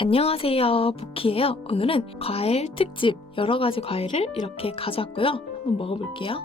안녕하세요. 부키예요. 오늘은 과일 특집 여러 가지 과일을 이렇게 가져왔고요. 한번 먹어볼게요.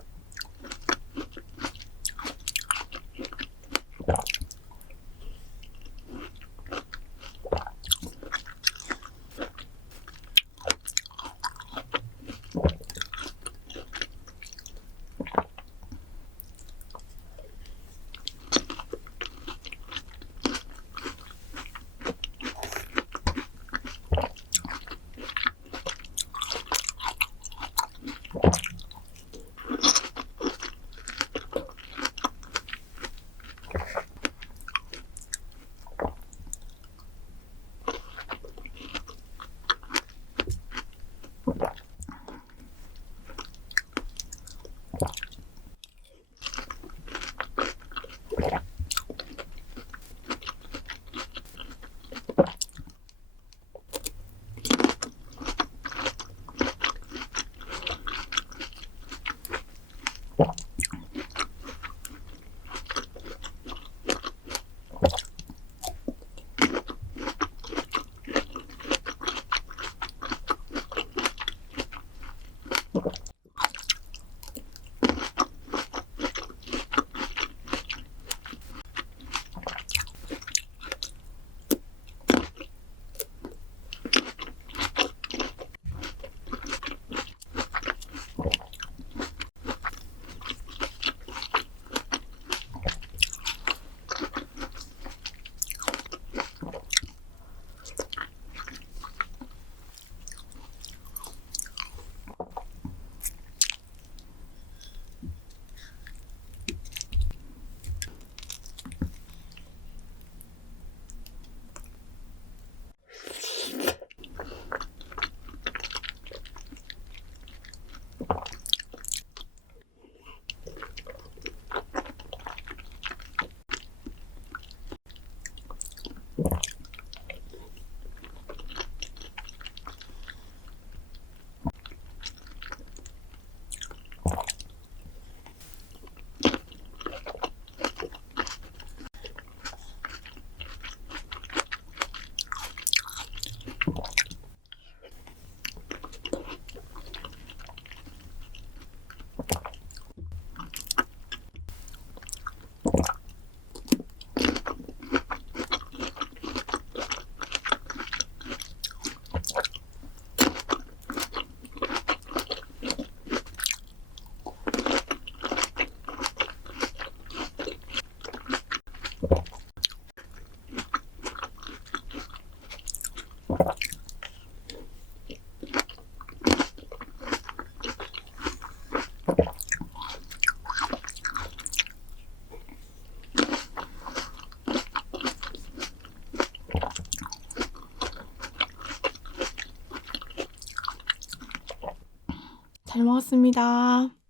잘 먹었습니다.